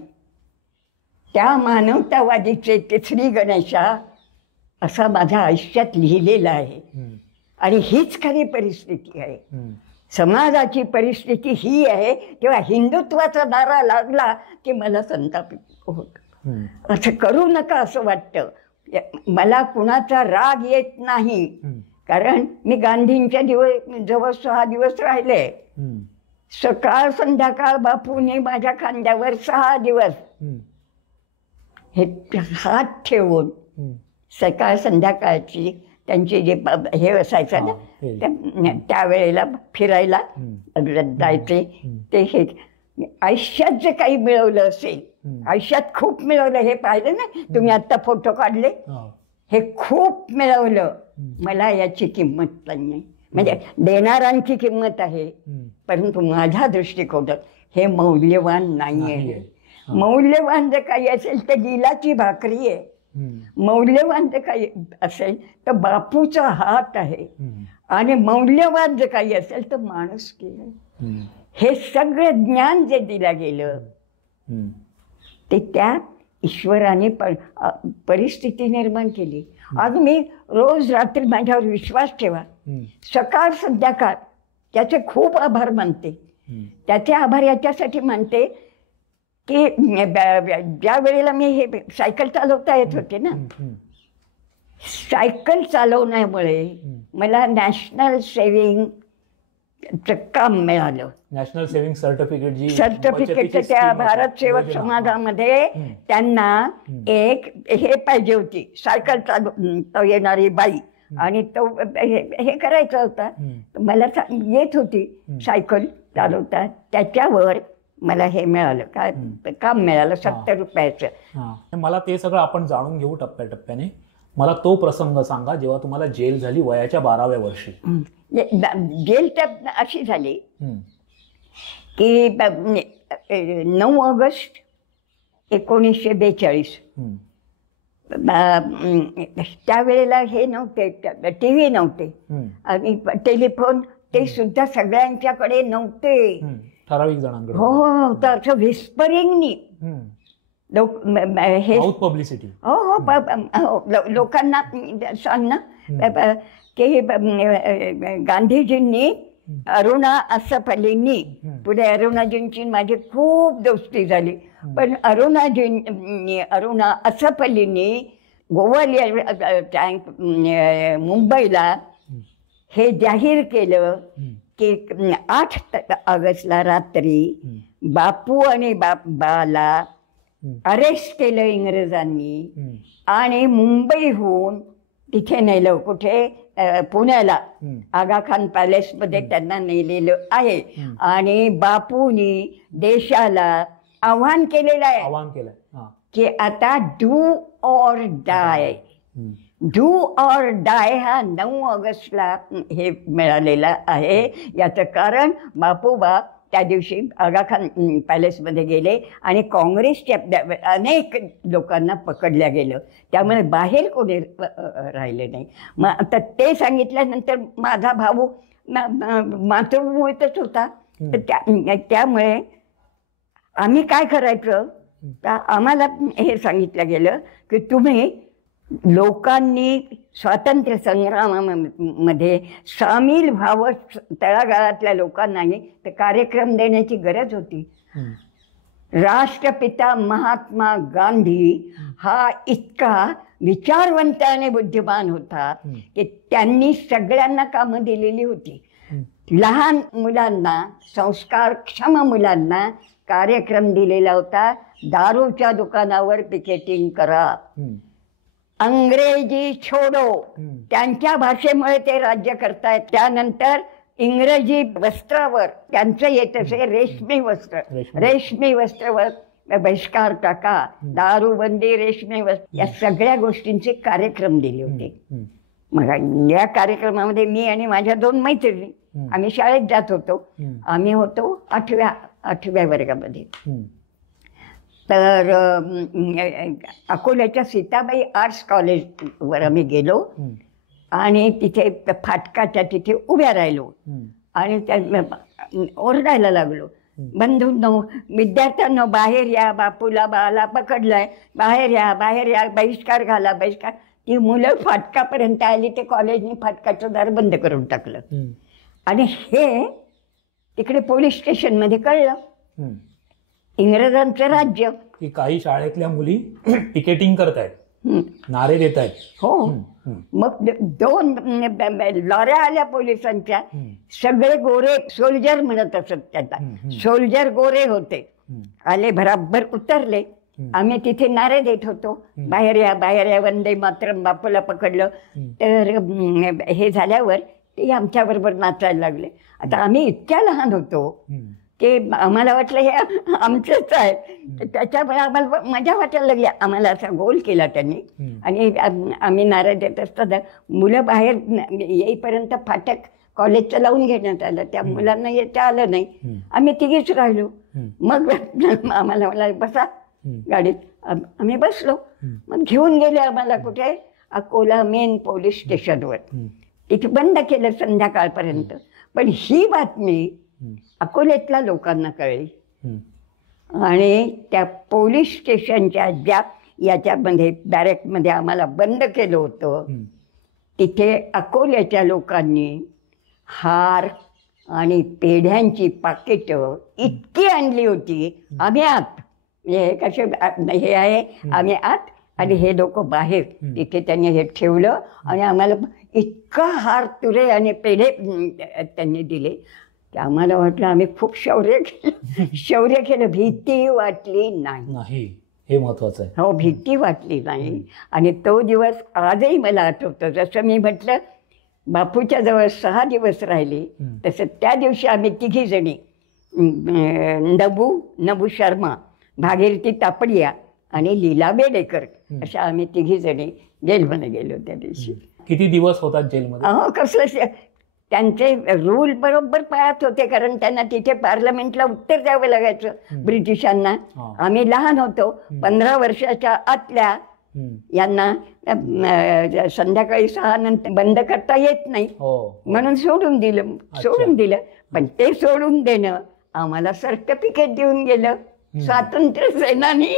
त्या मानवतावादीचे तिसरी गणेशा असा माझ्या आयुष्यात लिहिलेला आहे. आणि हीच खरी परिस्थिती आहे. समाजाची परिस्थिती ही आहे. तेव्हा हिंदुत्वाचा नारा लागला की मला संताप होत. असं करू नका असं वाटतं. मला कुणाचा राग येत नाही, कारण मी गांधींच्या जवळ 6 दिवस राहिले. सकाळ संध्याकाळ बापूने माझ्या खांद्यावर 6 दिवस हे हात ठेवून सकाळ संध्याकाळची त्यांची जे हे असायचं ना, त्यावेळेला फिरायला जायचे. ते हे आयुष्यात जे काही मिळवलं असेल, आयुष्यात खूप मिळवलं, हे पाहिलं ना तुम्ही आता फोटो काढले, हे खूप मिळवलं. मला याची किंमत नाही. म्हणजे देणाऱ्यांची किंमत आहे, परंतु माझ्या दृष्टिकोनात हे मौल्यवान नाही आहे. मौल्यवान जर काही असेल तर लीलाची भाकरी आहे. मौल्यवान जर काही असेल तर बापूचा हात आहे. आणि मौल्यवान जर काही असेल तर माणुसकी आहे. हे सगळं ज्ञान जे दिलं गेलं ते त्या ईश्वराने परिस्थिती निर्माण केली. आज मी रोज रात्री माझ्यावर विश्वास ठेवा, सकाळ संध्याकाळ त्याचे खूप आभार मानते. त्याचे आभार याच्यासाठी मानते की ज्या वेळेला मी हे सायकल चालवता येत होते ना, सायकल चालवण्यामुळे मला नॅशनल सेव्हिंग काम मिळालं. नॅशनल सेव्हिंग सर्टिफिकेट जी सर्टिफिकेटचं त्या भारत सेवक समाजामध्ये त्यांना एक हे पाहिजे होती, सायकल चालू येणारी बाई, आणि तो हे करायचा होता. मला येत होती सायकल चालवता, त्याच्यावर मला हे मिळालं, काय काम मिळालं 70 रुपयाचं. मला ते सगळं आपण जाणून घेऊ टप्प्याटप्प्याने. मला तो प्रसंग सांगा जेव्हा तुम्हाला जेल झाली वयाच्या 12व्या वर्षी. जेल तर अशी झाली की 9 ऑगस्ट 1942. त्यावेळेला हे नव्हते, TV नव्हते आणि टेलिफोन ते सुद्धा सगळ्यांच्याकडे नव्हते, ठराविक जणांकडे. हो, तर असं व्हिस्परिंगनी हे पब्लिसिटी. हो, लोकांना सांगणं की गांधीजींनी अरुणा असफ अलींनी, पुढे अरुणाजींची माझी खूप दोस्ती झाली, पण अरुणा असफ अलींनी गोवालियर मुंबईला हे जाहीर केलं की 8 ऑगस्टला रात्री बापू आणि बाला अरेस्ट केलं इंग्रजांनी आणि मुंबईहून तिथे नेलं, कुठे, पुण्याला आगा खान पॅलेसमध्ये त्यांना नेलेलं आहे. आणि बापूंनी देशाला आव्हान केलेलं आहे की आता do or die. Do or die हा 9 ऑगस्टला हे मिळालेला आहे. याचं कारण बापूबा त्या दिवशी आगा खान पॅलेसमध्ये गेले आणि काँग्रेसच्या अनेक लोकांना पकडल्या गेलं, त्यामुळे बाहेर कोणी राहिले नाही. मग आता ते सांगितल्यानंतर माझा भाऊ मातृभूमीतच होता, त्यामुळे आम्ही काय करायचं, तर आम्हाला हे सांगितलं गेलं की तुम्ही लोकांनी स्वातंत्र्य संग्रामामध्ये सामील व्हावं, तळागाळातल्या लोकांनाही तर कार्यक्रम देण्याची गरज होती. राष्ट्रपिता महात्मा गांधी हा इतका विचारवंत आणि बुद्धिमान होता की त्यांनी सगळ्यांना कामं दिलेली होती. लहान मुलांना, संस्कारक्षम मुलांना कार्यक्रम दिलेला होता, दारूच्या दुकानावर पिकेटिंग करा, अंग्रेजी छोडो, त्यांच्या भाषेमुळे ते राज्य करतायत. त्यानंतर इंग्रजी वस्त्रावर त्यांचं येत असे रेशमी वस्त्रावर बहिष्कार टाका, दारूबंदी, रेशमी वस्त्र, या सगळ्या गोष्टींचे कार्यक्रम दिले होते. मग या कार्यक्रमामध्ये मी आणि माझ्या 2 मैत्रिणी आम्ही शाळेत जात होतो. आम्ही होतो 8व्या वर्गामध्ये. तर अकोल्याच्या सीताबाई आर्ट्स कॉलेजवर आम्ही गेलो आणि तिथे फाटकाच्या तिथे उभ्या राहिलो आणि त्या ओरडायला लागलो, बंधूंनो, विद्यार्थ्यांनो बाहेर या, बापूला बाला पकडलाय, बाहेर या, बाहेर या, बहिष्कार घाला, बहिष्कार. ती मुलं फाटकापर्यंत आली, ते कॉलेजने फाटकाचं दार बंद करून टाकलं आणि हे तिकडे पोलीस स्टेशनमध्ये कळलं. इंग्रजांचं राज्य. की काही शाळेतल्या मुली पिकेटिंग करतायत, नारे देत आहेत. हो, मग 2 लॉऱ्या आल्या पोलिसांच्या, सगळे गोरे सोल्जर म्हणत असत त्यांना, सोल्जर गोरे होते, आले, भराभर उतरले. आम्ही तिथे नारे देत होतो, बाहेर या, बाहेर या, वंदे मातरम, बापूला पकडलं. तर हे झाल्यावर ते आमच्याबरोबर नाचायला लागले. आता आम्ही इतक्या लहान होतो की आम्हाला वाटलं हे आमचंच आहे, त्याच्यामुळे आम्हाला मजा वाटायला लागली. आम्हाला असा गोल केला त्यांनी आणि आम्ही नारा देत असताना मुलं बाहेर येईपर्यंत फाटक कॉलेजचं लावून घेण्यात आलं. त्या मुलांना येता आलं नाही, आम्ही तिघीच राहिलो. मग आम्हाला मला बसा गाडीत, आम्ही बसलो. मग घेऊन गेले आम्हाला कुठे, अकोला मेन पोलीस स्टेशनवर. तिथे बंद केलं संध्याकाळपर्यंत. पण ही बातमी अकोल्यातल्या लोकांना कळली आणि त्या पोलीस स्टेशनच्या ज्या याच्यामध्ये बॅरेकमध्ये आम्हाला बंद केलं होतं, तिथे अकोल्याच्या लोकांनी हार आणि पेढ्यांची पाकिटं इतकी आणली होती. आम्ही आत, हे कसे हे आहे, आम्ही आत आणि हे लोक बाहेर. तिथे त्यांनी हे ठेवलं आणि आम्हाला इतका हार, तुरे आणि पेढे त्यांनी दिले. की आम्हाला वाटलं आम्ही खूप शौर्य केलं. शौर्य केलं, भीती वाटली नाही. नाही, हे महत्वाचं आहे. हो, भीती वाटली नाही. आणि तो दिवस आजही मला आठवतो. जसं मी म्हटलं बापूच्या जवळ 6 दिवस राहिले, तसं त्या दिवशी आम्ही तिघी जणी, नबू शर्मा, भागीरथी तापडिया आणि लीला बेडेकर, अशा आम्ही तिघी जणी जेलमध्ये गेलो त्या दिवशी. किती दिवस होतात जेलमध्ये? हो, कसलं त्यांचे रूल बरोबर पाळत होते, कारण त्यांना तिथे पार्लमेंटला उत्तर द्यावं लागायचं ब्रिटिशांना. आम्ही लहान होतो, 15 वर्षाच्या आतल्या यांना संध्याकाळी 6 नंतर बंद करता येत नाही, म्हणून सोडून दिलं. पण ते सोडून देणं आम्हाला सर्टिफिकेट देऊन गेलं स्वातंत्र्य सेनानी.